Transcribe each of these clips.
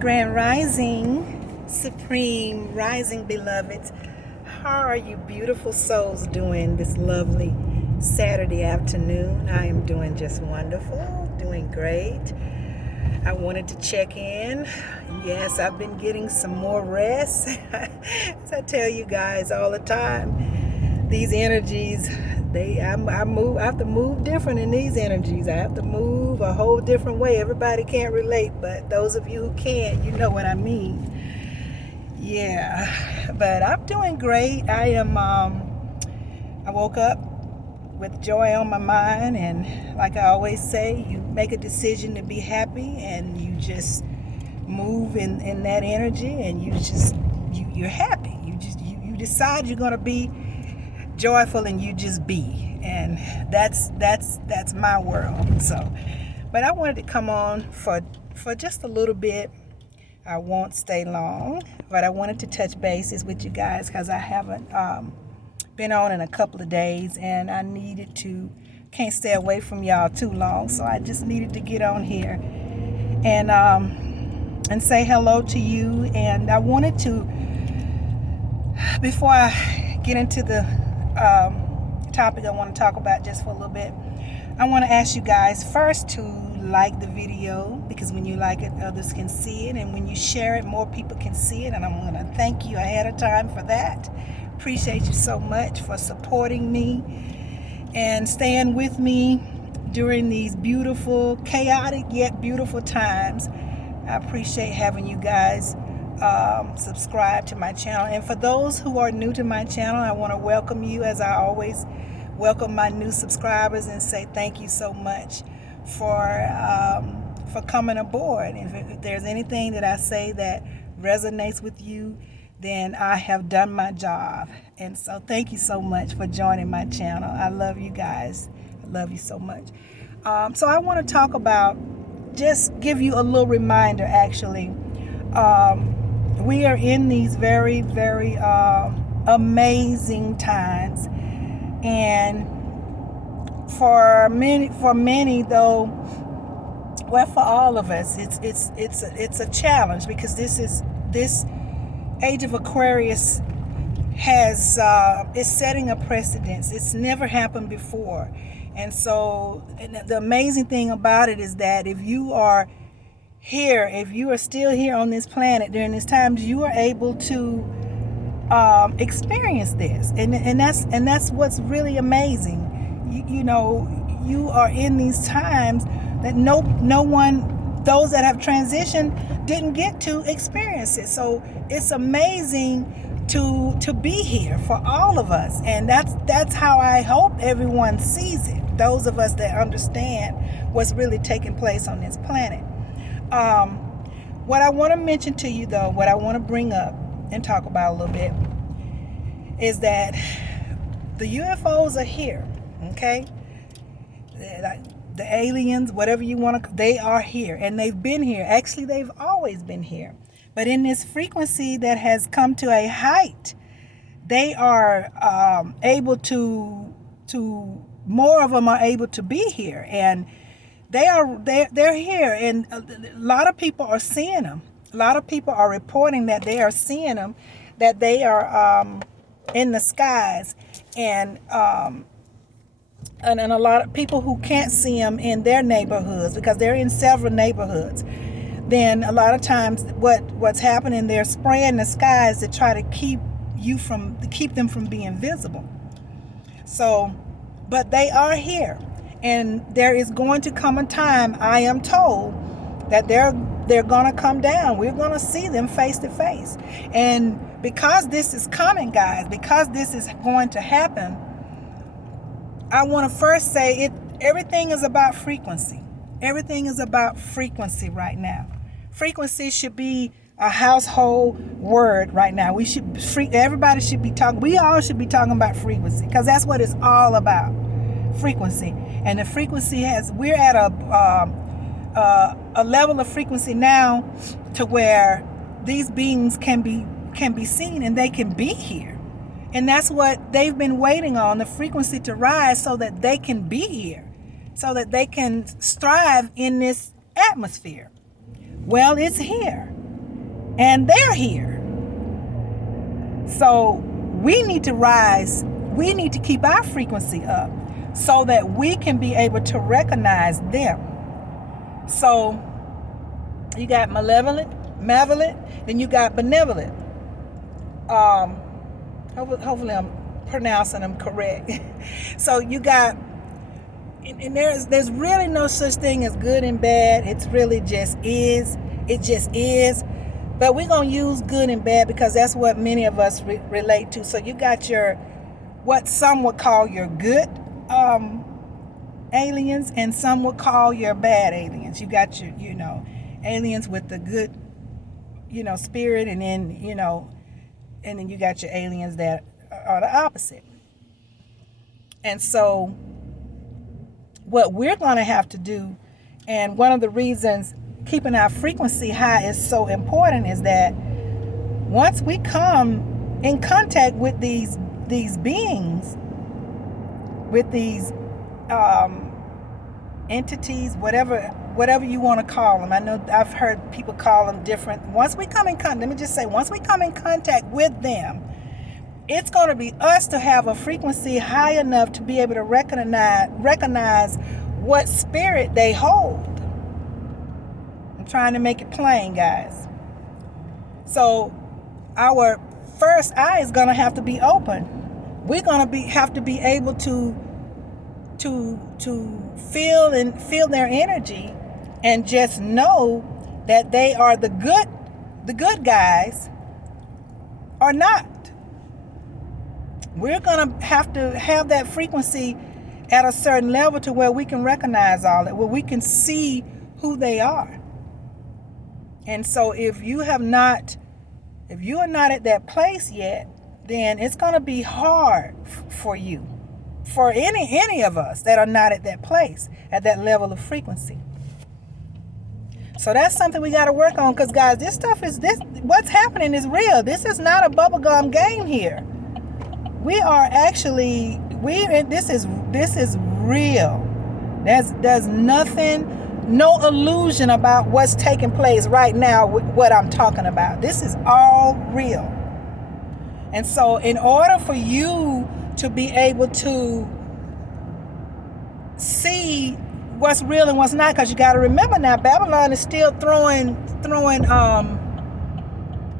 Grand Rising, Supreme Rising Beloveds. How are you beautiful souls doing this lovely Saturday afternoon? I am doing just wonderful, doing great. I wanted to check in. Yes, I've been getting some more rest. As I tell you guys all the time, these energies, I have to move different in these energies. I have to move a whole different way. Everybody can't relate, but those of you who can, you know what I mean. Yeah, but I'm doing great. I woke up with joy on my mind, and like I always say, you make a decision to be happy and you just move in that energy, and you're happy. You decide you're going to be joyful, and you just be, and that's my world. So, but I wanted to come on for just a little bit. I won't stay long, but I wanted to touch bases with you guys because I haven't been on in a couple of days, and I can't stay away from y'all too long, so I just needed to get on here and say hello to you. And I wanted to, before I get into the topic I want to talk about just for a little bit, I want to ask you guys first to like the video, because when you like it, others can see it, and when you share it, more people can see it, and I'm going to thank you ahead of time for that. Appreciate you so much for supporting me and staying with me during these beautiful, chaotic yet beautiful times. I appreciate having you guys subscribe to my channel. And for those who are new to my channel, I want to welcome you, as I always welcome my new subscribers, and say thank you so much for coming aboard. And if there's anything that I say that resonates with you, then I have done my job. And so thank you so much for joining my channel. I love you guys. I love you so much. So I want to talk about, just give you a little reminder actually. We are in these very, very amazing times. And for many though, well, for all of us, it's a challenge, because this age of Aquarius is setting a precedence. It's never happened before. And so, and the amazing thing about it is that if you are still here on this planet during these times, you are able to experience this, and that's what's really amazing. You know, you are in these times that no one, those that have transitioned, didn't get to experience it. So it's amazing to be here for all of us, and that's how I hope everyone sees it. Those of us that understand what's really taking place on this planet. What I want to mention to you, though, what I want to bring up and talk about a little bit, is that the UFOs are here. Okay, the aliens, whatever you want to, they are here, and they've been here. Actually, they've always been here, but in this frequency that has come to a height, they are able to more of them are able to be here, and they're here, and a lot of people are seeing them. A lot of people are reporting that they are seeing them, that they are in the skies, and a lot of people who can't see them in their neighborhoods, because they're in several neighborhoods. Then a lot of times what's happening, they're spraying the skies to try to keep them from being visible. So, but they are here, and there is going to come a time, I am told, that they're going to come down. We're going to see them face to face. And because this is coming, guys, because this is going to happen, I want to first say everything is about frequency. Everything is about frequency right now. Frequency should be a household word right now. Everybody should be talking. We all should be talking about frequency, because that's what it's all about. Frequency. And the frequency we're at a level of frequency now to where these beings can be seen, and they can be here. And that's what they've been waiting on, the frequency to rise, so that they can be here, so that they can strive in this atmosphere. Well, it's here. and they're here. So we need to rise. We need to keep our frequency up so that we can be able to recognize them. So you got malevolent, then you got benevolent. Hopefully I'm pronouncing them correct. So you got, and there's really no such thing as good and bad. It's really just is. It just is. But we're going to use good and bad because that's what many of us relate to. So you got what some would call your good aliens, and some would call your bad aliens. You got your, aliens with the good, spirit, and then, and then you got your aliens that are the opposite. And so what we're going to have to do, and one of the reasons keeping our frequency high is so important, is that once we come in contact with these beings, with these entities, whatever you want to call them. I know I've heard people call them different. Once we come in contact with them, it's going to be us to have a frequency high enough to be able to recognize what spirit they hold. I'm trying to make it plain, guys. So our first eye is going to have to be open. We're going to have to be able to feel their energy and just know that they are the good guys or not. We're going to have that frequency at a certain level to where we can recognize all that, where we can see who they are. And so if you are not at that place yet, then it's going to be hard for you, for any of us that are not at that place, at that level of frequency. So that's something we got to work on, because guys, what's happening is real. This is not a bubblegum game here. We are actually, this is real. There's nothing, no illusion about what's taking place right now with what I'm talking about. This is all real. And so in order for you to be able to see what's real and what's not, because you got to remember now, Babylon is still throwing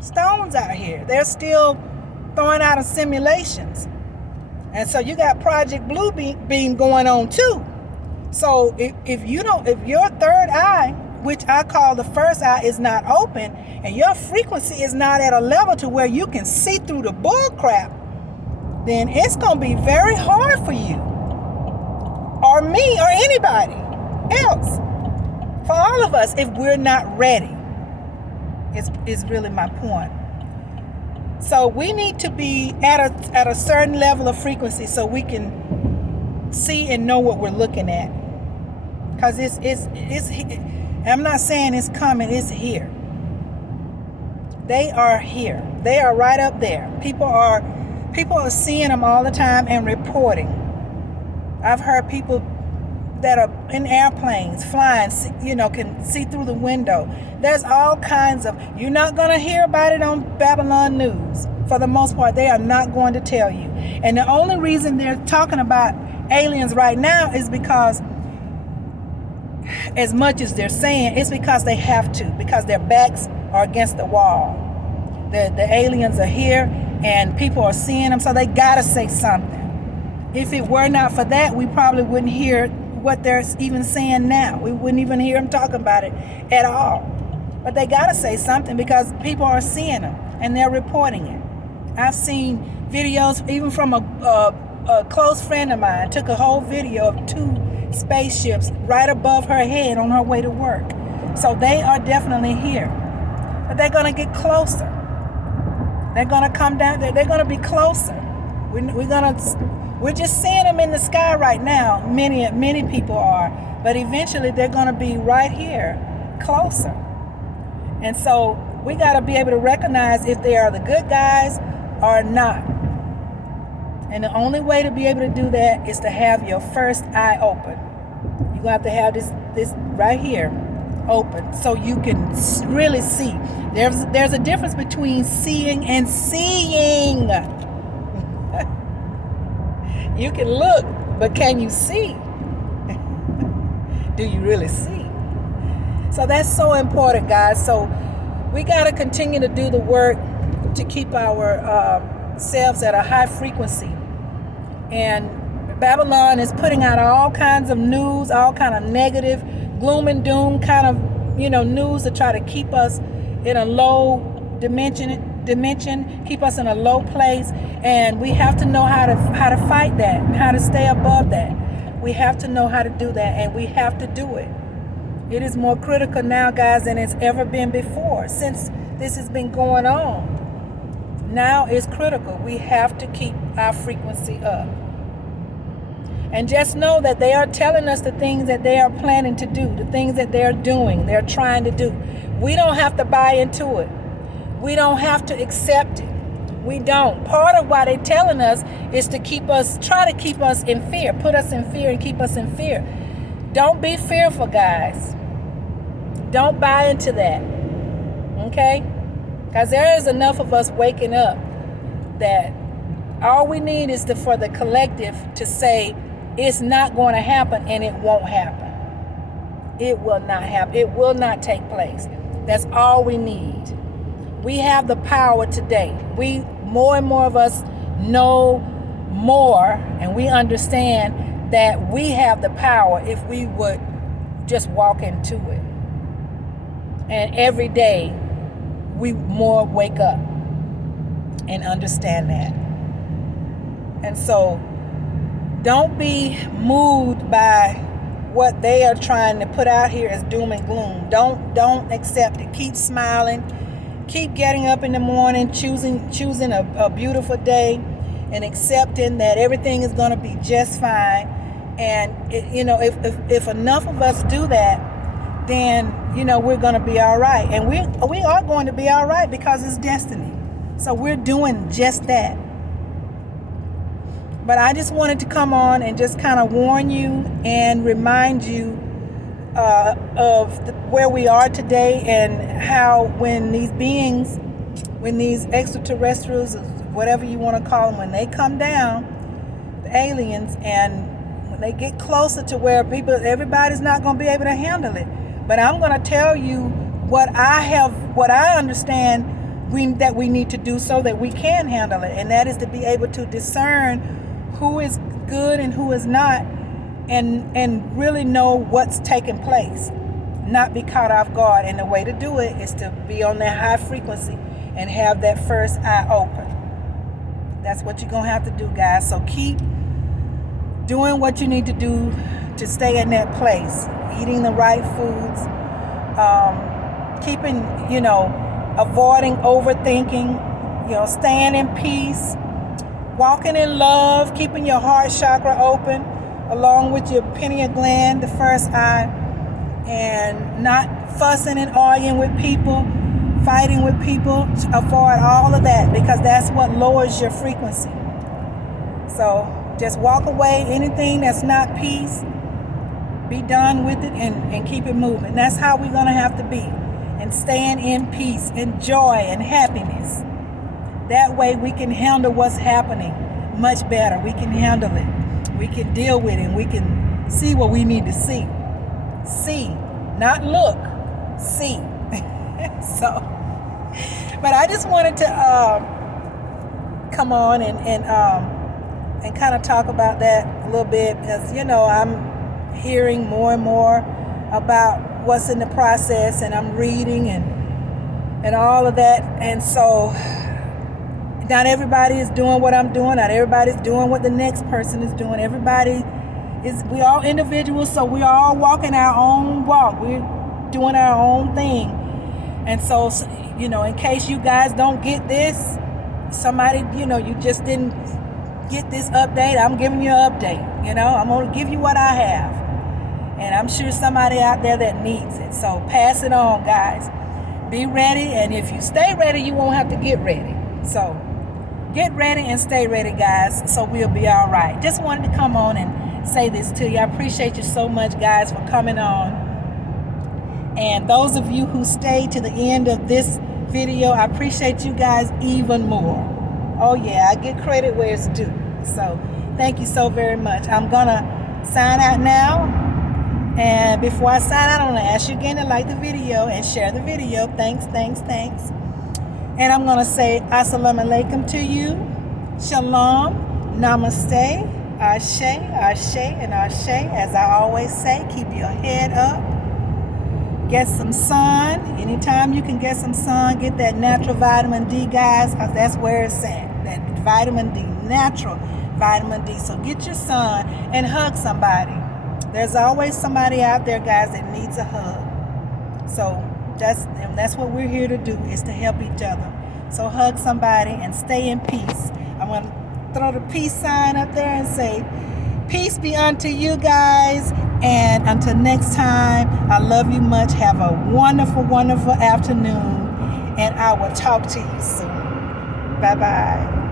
stones out here. They're still throwing out of simulations. And so you got Project Blue Beam going on too. So if your third eye, which I call the first eye, is not open, and your frequency is not at a level to where you can see through the bull crap, then it's going to be very hard for you, or me, or anybody else, for all of us, if we're not ready, is really my point. So we need to be at a certain level of frequency so we can see and know what we're looking at. Because it's I'm not saying it's coming, it's here. They are here. They are right up there. People are seeing them all the time and reporting. I've heard people that are in airplanes flying, can see through the window. There's all kinds of, you're not going to hear about it on Babylon News. For the most part, they are not going to tell you. And the only reason they're talking about aliens right now is because, as much as they're saying, it's because they have to, because their backs are against the wall. The aliens are here and people are seeing them, so they gotta say something. If it were not for that, we probably wouldn't hear what they're even saying now. We wouldn't even hear them talking about it at all. But they gotta say something because people are seeing them and they're reporting it. I've seen videos even from a close friend of mine, took a whole video of 2 spaceships right above her head on her way to work. So they are definitely here. But they're gonna get closer. They're gonna come down there. They're gonna be closer. We're just seeing them in the sky right now. Many people are, but eventually they're gonna be right here, closer. And so we gotta be able to recognize if they are the good guys or not. And the only way to be able to do that is to have your first eye open. You're gonna have to have this right here. open so you can really see. There's a difference between seeing and seeing. You can look, but can you see? Do you really see? So that's so important, guys. So we got to continue to do the work to keep our selves at a high frequency. And Babylon is putting out all kinds of news, all kind of negative, gloom and doom kind of, news to try to keep us in a low dimension, keep us in a low place. And we have to know how to fight that, how to stay above that. We have to know how to do that, and we have to do it. It is more critical now, guys, than it's ever been before. Since this has been going on, now it's critical. We have to keep our frequency up. And just know that they are telling us the things that they are planning to do, the things that they're doing, they're trying to do. We don't have to buy into it. We don't have to accept it. We don't. Part of why they're telling us is to try to keep us in fear, put us in fear and keep us in fear. Don't be fearful, guys. Don't buy into that. Okay? Because there is enough of us waking up that all we need is for the collective to say it's not going to happen, and it won't happen. It will not happen. It will not take place. That's all we need. We have the power today. More and more of us know more, and we understand that we have the power if we would just walk into it. And every day we more wake up and understand that. And so don't be moved by what they are trying to put out here as doom and gloom. Don't accept it. Keep smiling. Keep getting up in the morning, choosing a beautiful day, and accepting that everything is going to be just fine. And if enough of us do that, then we're going to be all right. And we are going to be all right because it's destiny. So we're doing just that. But I just wanted to come on and just kind of warn you and remind you of where we are today, and how when these extraterrestrials, whatever you want to call them, when they come down, the aliens, and when they get closer to where everybody's not going to be able to handle it. But I'm going to tell you what I understand that we need to do so that we can handle it, and that is to be able to discern who is good and who is not, and really know what's taking place, not be caught off guard. And the way to do it is to be on that high frequency and have that first eye open. That's what you're gonna have to do, guys. So keep doing what you need to do to stay in that place, eating the right foods, keeping, avoiding overthinking, staying in peace, walking in love, keeping your heart chakra open, along with your pineal gland, the first eye, and not fussing and arguing with people, fighting with people. Avoid all of that, because that's what lowers your frequency. So just walk away. Anything that's not peace, be done with it and keep it moving. That's how we're going to have to be, and staying in peace and joy and happiness. That way we can handle what's happening much better. We can handle it. We can deal with it. And we can see what we need to see. See, not look. See. So, but I just wanted to come on and kind of talk about that a little bit, because I'm hearing more and more about what's in the process, and I'm reading and all of that. And so not everybody is doing what I'm doing. Not everybody's doing what the next person is doing. We all individuals, so we are all walking our own walk. We're doing our own thing. And so, in case you guys don't get this, somebody, you just didn't get this update, I'm giving you an update. I'm going to give you what I have. And I'm sure somebody out there that needs it. So pass it on, guys. Be ready. And if you stay ready, you won't have to get ready. So get ready and stay ready, guys, so we'll be all right. Just wanted to come on and say this to you. I appreciate you so much, guys, for coming on And those of you who stayed to the end of this video, I appreciate you guys even more. Oh yeah, I get credit where it's due. So thank you so very much. I'm gonna sign out now. And before I sign out, I'm gonna ask you again to like the video and share the video. Thanks. And I'm gonna say assalamu alaikum to you. Shalom, namaste, ashe, and ashe. As I always say, keep your head up. Get some sun. Anytime you can get some sun, get that natural vitamin D, guys, because that's where it's at. That vitamin D, natural vitamin D. So get your sun and hug somebody. There's always somebody out there, guys, that needs a hug. So that's what we're here to do, is to help each other. So hug somebody and stay in peace. I'm going to throw the peace sign up there and say, peace be unto you guys. And until next time, I love you much. Have a wonderful, wonderful afternoon. And I will talk to you soon. Bye-bye.